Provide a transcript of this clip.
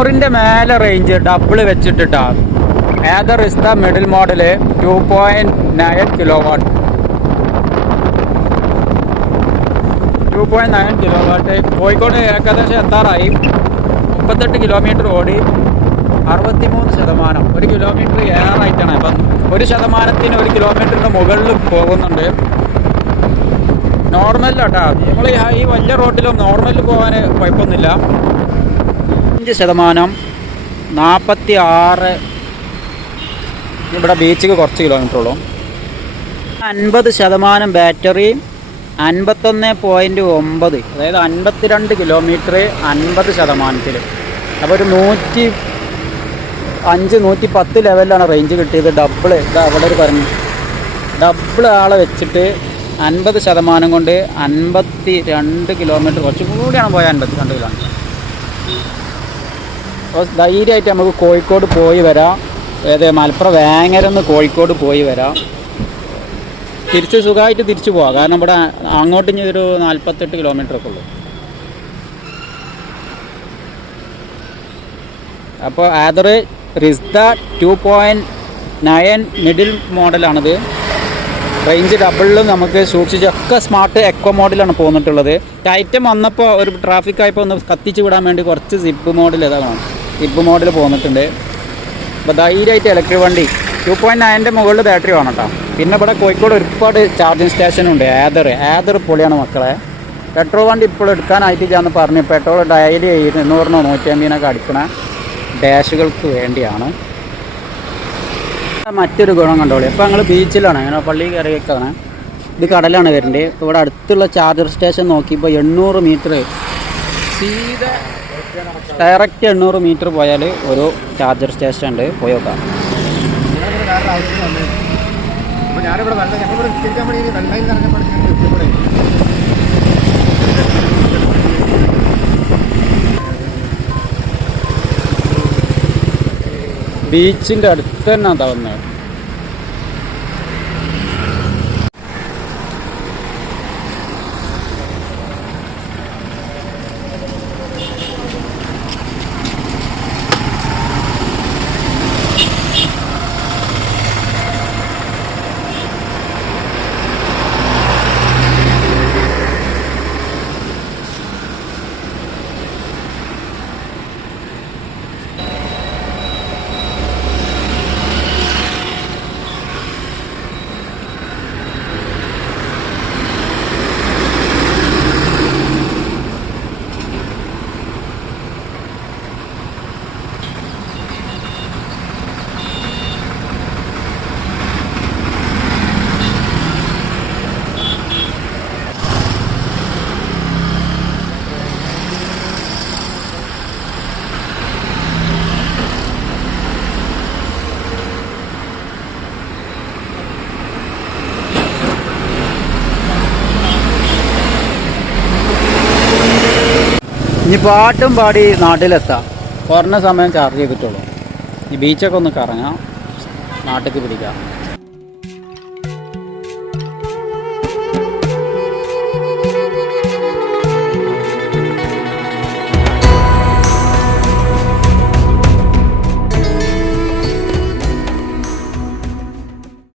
തൊണ്ണൂറിൻ്റെ മേലെ range double വെച്ചിട്ടിട്ടാ. Ather is the middle model 2.9 kilowatt. 2.9 kilowatt. Kozhikode ഏകദേശം എത്താറായി. 38 കിലോമീറ്റർ ഓടി. 63%. 1 കിലോമീറ്റർ ഏറായിട്ടാണ്. അപ്പം 1% 1 കിലോമീറ്ററിന് മുകളിൽ പോകുന്നുണ്ട്. നോർമലിലാട്ടാ. നമ്മൾ ഈ വലിയ റോഡിലും നോർമലിൽ പോകാൻ കുഴപ്പമൊന്നുമില്ല. 5%. 46. ഇവിടെ ബീച്ചിക്ക് കുറച്ച് കിലോമീറ്റർ ഉള്ളൂ. 50% ബാറ്ററി. 51.9. അതായത് 52 കിലോമീറ്റർ 50%. അപ്പോൾ ഒരു 105-110 ലെവലിലാണ് റേഞ്ച് കിട്ടിയത്. ഡബിൾ ഇതാ അവിടെ ഒരു പറഞ്ഞു. ഡബിൾ ആളെ വെച്ചിട്ട് 50% കൊണ്ട് 52 കിലോമീറ്റർ, കുറച്ചും കൂടിയാണ് പോയത്. 52 കിലോമീറ്റർ. അപ്പോൾ ധൈര്യമായിട്ട് നമുക്ക് കോഴിക്കോട് പോയി വരാം. മലപ്പുറം വേങ്ങരന്ന് കോഴിക്കോട് പോയി വരാം. തിരിച്ച് സുഖമായിട്ട് തിരിച്ചു പോവാം. കാരണം ഇവിടെ അങ്ങോട്ട് ഇനി ഒരു 48 കിലോമീറ്റർ ഒക്കെ ഉള്ളൂ. അപ്പോൾ ആദർ റിസ്ദ 2.9 മിഡിൽ മോഡലാണിത്. റേഞ്ച് ഡബിളിലും നമുക്ക് സൂക്ഷിച്ചൊക്കെ സ്മാർട്ട് എക്കോ മോഡലാണ് പോന്നിട്ടുള്ളത്. ടൈറ്റം വന്നപ്പോൾ ഒരു ട്രാഫിക് ആയപ്പോൾ ഒന്ന് കത്തിച്ച് വിടാൻ വേണ്ടി കുറച്ച് സിപ്പ് മോഡൽ സിപ്പ് മോഡൽ പോന്നിട്ടുണ്ട്. അപ്പോൾ ധൈര്യമായിട്ട് ഇലക്ട്രിക് വണ്ടി 2.9ൻ്റെ മുകളിൽ ബാറ്ററി വേണം കേട്ടോ. പിന്നെ ഇവിടെ കോഴിക്കോട് ഒരുപാട് ചാർജിങ് സ്റ്റേഷനുണ്ട്. ആദർ പൊളിയാണ് മക്കളെ. പെട്രോൾ വണ്ടി ഇപ്പോൾ എടുക്കാനായിട്ടില്ലാന്ന് പറഞ്ഞ് പെട്രോൾ ഡെയിലി 200-150 അടിക്കണ ഡാഷുകൾക്ക് വേണ്ടിയാണ്. മറ്റൊരു ഗുണം കണ്ടോളി. ഇപ്പോൾ ഞങ്ങൾ ബീച്ചിലാണ്, അങ്ങനെ പള്ളി കയറിയേക്കാണ്. ഇത് കടലാണ് വരേണ്ടത്. ഇവിടെ അടുത്തുള്ള ചാർജർ സ്റ്റേഷൻ നോക്കിയപ്പോൾ 800 മീറ്റർ സീതെ ഡയറക്റ്റ് 800 മീറ്റർ പോയാൽ ഒരു ചാർജർ സ്റ്റേഷൻ ഉണ്ട്. പോയി നോക്കാം. ബീച്ചിൻ്റെ അടുത്ത് തന്നെ അതാവുന്നത്. ഇനി പാട്ടും പാടി നാട്ടിലെത്താം. കുറഞ്ഞ സമയം ചാർജ് ചെയ്തിട്ടുള്ളൂ. ഈ ബീച്ചൊക്കെ ഒന്ന് കറങ്ങാം, നാട്ടിലേക്ക് പിടിക്കാം.